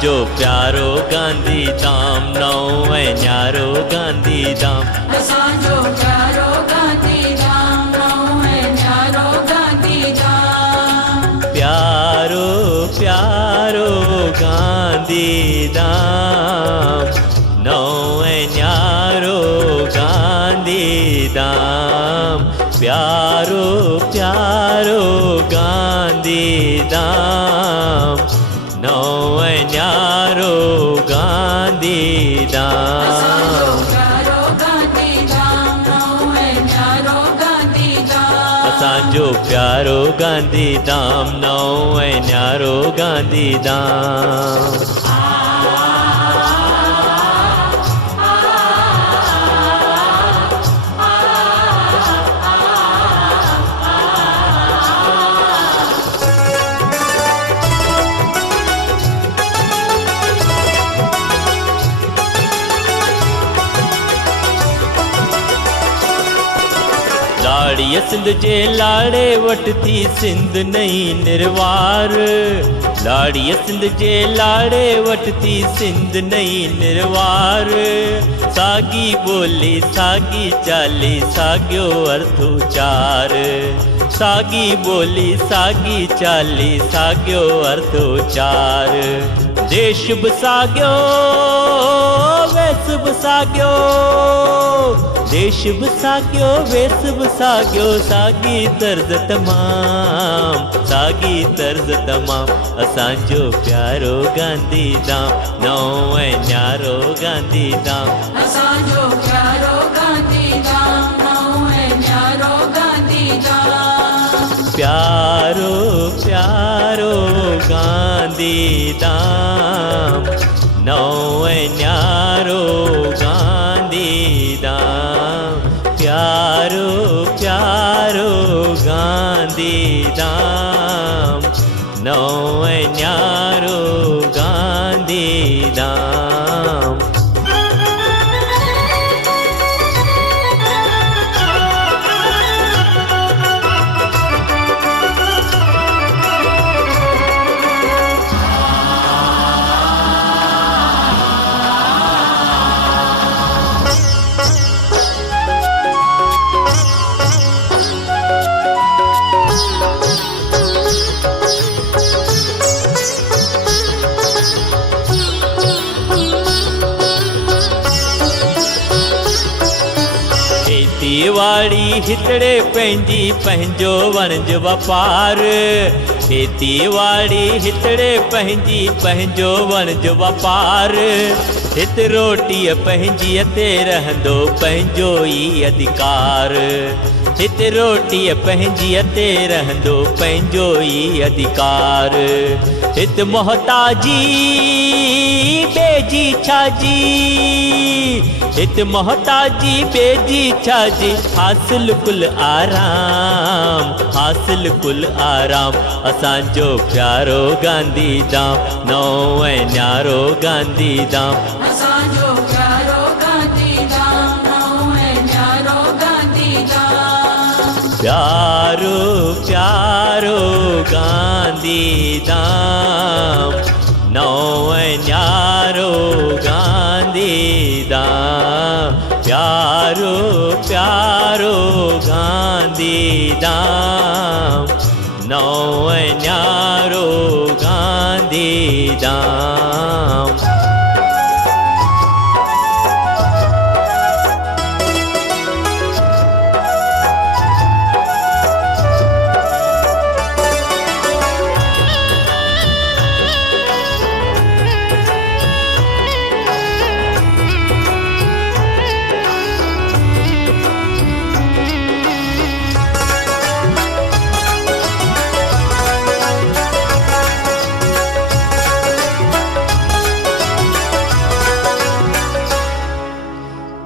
असांजो प्यारो गांधी धाम नओं ऐं न्यारो गांधी धाम। असांजो प्यारो गांधी धाम नओं ऐं न्यारो गांधी धाम। प्यारो प्यारो गांधी धाम नओं ऐं न्यारो गांधी धाम। प्यारो प्यारो गांधी धाम नओं ऐं न्यारो गांधी धाम। असांजो प्यारो गांधी धाम नओं ऐं न्यारो गांधी धाम। लाड़ीअ सिंध जे लाड़े वटि थी सिंध नई निर्वार। लाड़ीअ सिंध जे लाड़े वटि थी सिंध नई निर्वार। सागी बोली सागी चाली सागियो अर्थ उचार। सागी बोली सागी चाली सागियो अर्थ उचार। देश बि सागियो वेस बि सागियो। देश बि सागियो वेस बि सागियो। सागी तर्ज़ तमाम सागी तर्ज़ तमाम। असांजो प्यारो गांधी धाम नओं ऐं न्यारो गांधी धाम। असांजो प्यारो गांधी धाम नओं ऐं न्यारो गांधी धाम। प्यारो प्यारो गांधी धाम नओं ऐं न्यारो गांधी धाम। प्यारो प्यारो गांधी धाम नओं ऐं न्यारो गांधी धाम। खेतीवाड़ी हितड़े पंहिंजी पंहिंजो वणज वापार। खेतीवाड़ी हितड़े पंहिंजी पंहिंजो वणज वापार। हित रोटीअ पंहिंजीअ ते रहंदो पंहिंजो ई अधिकार। हित रोटीअ पंहिंजीअ ते रहंदो पंहिंजो ई अधिकार। हित मोहताजी बेजी छाजी। हित मोहताजी बेजी छाजी। हासिल कुल आराम हासिल कुल आराम। असांजो प्यारो गांधी धाम नओं ऐं न्यारो गांधी धाम। असांजो प्यारो गांधी धाम नओं ऐं न्यारो गांधी धाम। प्यारो प्यारो गांधी धाम नओं ऐं न्यारो गांधी धाम। प्यारो प्यारो गांधी धाम नओं ऐं न्यारो गांधी धाम।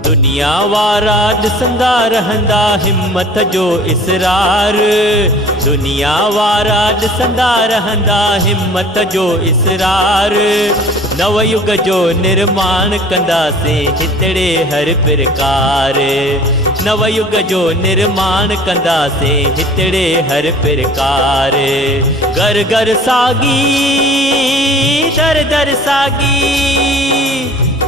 दुनिया वारा ॾिसंदा रहंदा हिम्मत जो इसरार। दुनिया वारा ॾिसंदा रहंदा हिम्मत जो इसरार। नवयुग जो निर्माण कंदासीं हितड़े हर प्रकार। नवयुग जो निर्माण कंदासीं हितड़े हर प्रकार। घर घर सागी दर दर सागी,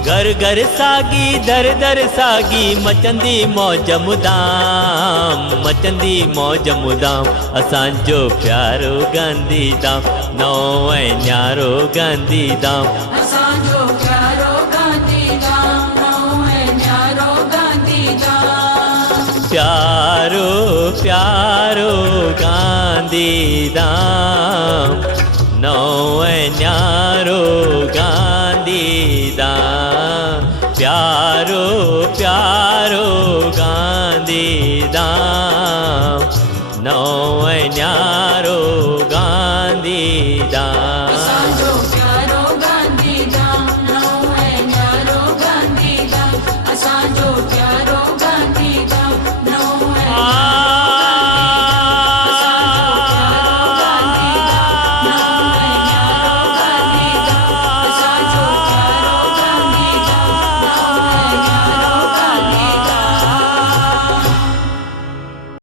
घर घर सागी दर दर सागी, मचंदी मौज मुदाम, मचंदी मौज मुदाम। असांजो प्यारो गांधी धाम, नओं ऐं न्यारो गांधी धाम। असांजो प्यारो गांधी धाम, नओं ऐं न्यारो गांधी धाम। प्यारो प्यारो गांधी धाम, नओं ऐं न्यारो गांधी धाम। प्यारो प्यारो गांधी धाम, नओं ऐं न्यारो गांधी धाम। असांजो प्यारो गांधी धाम, नओं ऐं न्यारो गांधी धाम। असांजो प्यारो